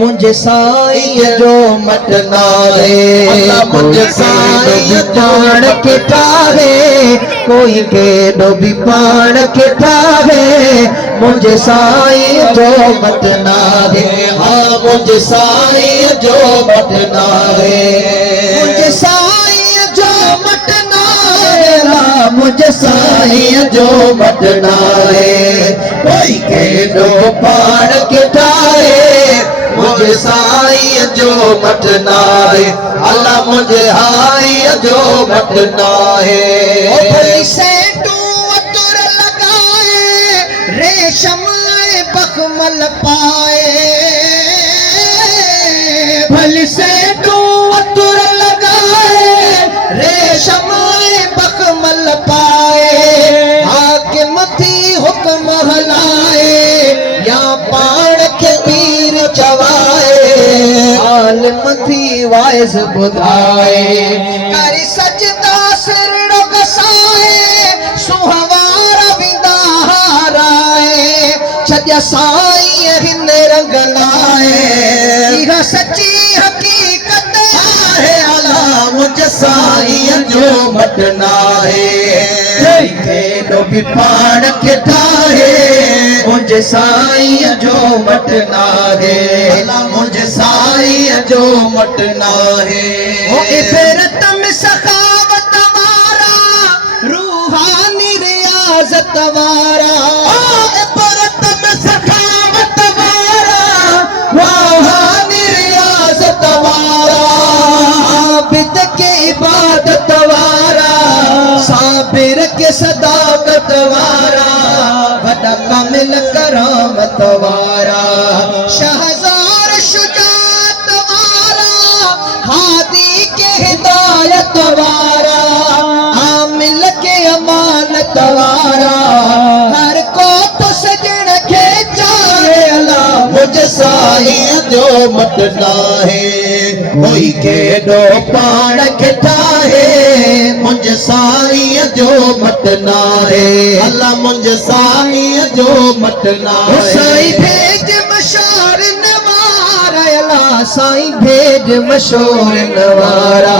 मुझे साईं जो मटना रे मुझे साईं पाण के ठाहे कोई केॾो बि पाण के ठाहे मुझे साईं जो मटना रे हाँ मुझे साईं जो मटना रे मुझे साईं जो मटना रे मुझे साईं जो मटना रे कोई केॾो पाण के ठाहे मुझे साईं जो मटना है अल्लाह मुझे हाई जो मटना है से तू अतुर लगाए रेशम बखमल पाए भल से तू अतुर लगाए रेशम बखमल पाए हाकिम थी हुक्म हलाए या पाण के पीर चवाए आलिम थी वाइज़ बुधाए करी सजदा सिर गसाए सुहवारा विदा हाराए छॾिया साईं हिन रंग लाए इहा सच्ची हकीकत आहे अला मुझे साईं जो मटना है केॾो बि पाण खे ठाहे मुझे साईं जो मटना है मुझे साईं जो मटना है फिरत में सखावत वारा रूहानी रियाज़त वारा फिरत में सखावत वारा रूहानी रियाज़त वारा बिद के इबादत वारा साबिर के सदाकत वारा वॾा कामिल करामत वारा शहज़ार शुजात वारा हादी के हिदायत वारा आमिल के अमानत वारा हर को तो सजण के चाहे अल्लाह मुझे साईं जो मटना है कोई केॾो पाण खे ठाहे मुझे साईं जो मटना है अल्लाह मुझे साईं जो मटना है साईं भेज मशहूर नवारा अल्लाह साईं भेज मशहूर नवारा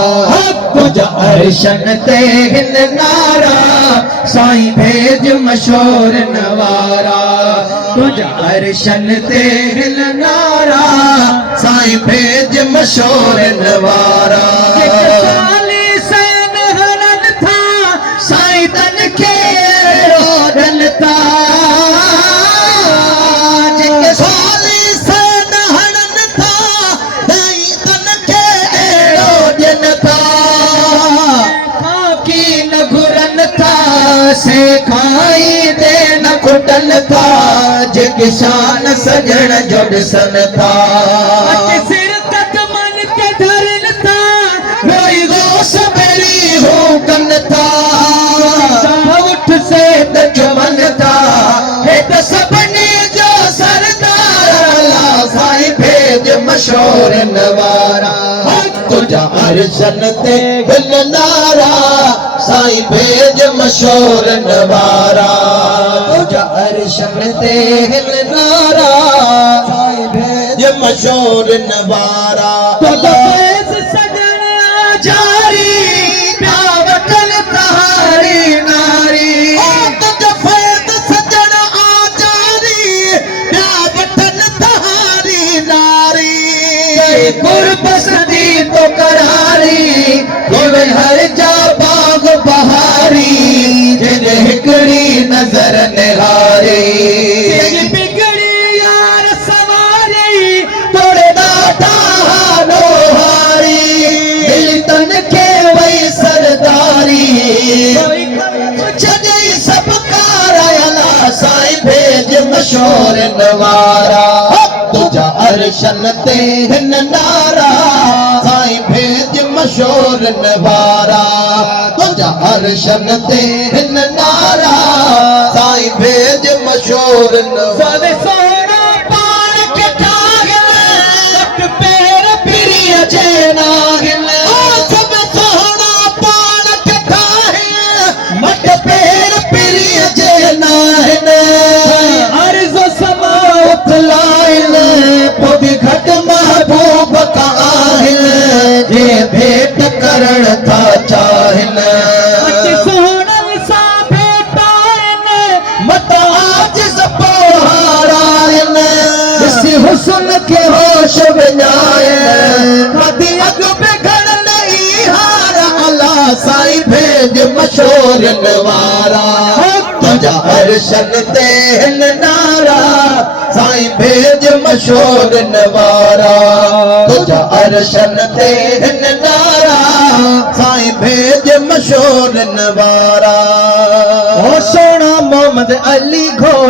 तुझा अर्शन ते हिन नारा साईं भेज मशहूर नवारा तुझा अर्शन ते हिन नारा साईं भेज मशहूर नवारा से खाई दे न खुटन था जेके शान सजण जो ॾिसन था सिर कदमन के धरन था कोई गोश बेरी हो कन था उठ से दचमन था हेत सभनी जो सरदार अल्लाह साईं भेज मशहूर नवारा तुझा अर्शन ते हिन नारा साईं भेज मशहूर नवारा तुझा अर्शन ते हिन नारा साईं भेज मशहूर नवारा तुझा फैज़ सजण जारी प्या वतन तहारी नारी तुझा फैज़ सजण जारी प्या वतन तहारी नारी कुर्ब सदी तो करारी तोड़े हर जा बाग बहारी जिन हिकड़ी नजर निहारी बिगड़ी यार सवारी तोड़े दाता लोहारी दिल तन के वही सरदारी छॾे सब कारा साईं भेज मशहूर नवारा तुझा अर्शन ते हिन नारा साईं भेज मशहूर नवारा तुझा अर्शन ते हिन नारा साईं भेज मशहूर नवारा सोना पाण के ठाहे पैर पिरिय जे नागिन सब सोना पाण के ठाहे मट पैर पिरिय जे नागिन अर्ज़ समा उथलाइन पोइ करण था चाहिन सोहणनि सां भेटाइन मता आजिज़ पोहाराइन ॾिसी हुस्न खे होश विञाइन कदी अॻ बिगड़न ई हार अला साईं भेज मशहूरन वारा तुंहिंजा अर्शन ते हिन नारा साईं भेज मशहूरन वारा तुंहिंजा अर्शन ते हिन नारा साईं भेज मशहूरन वारा ओ सोना मोहम्मद अली घोट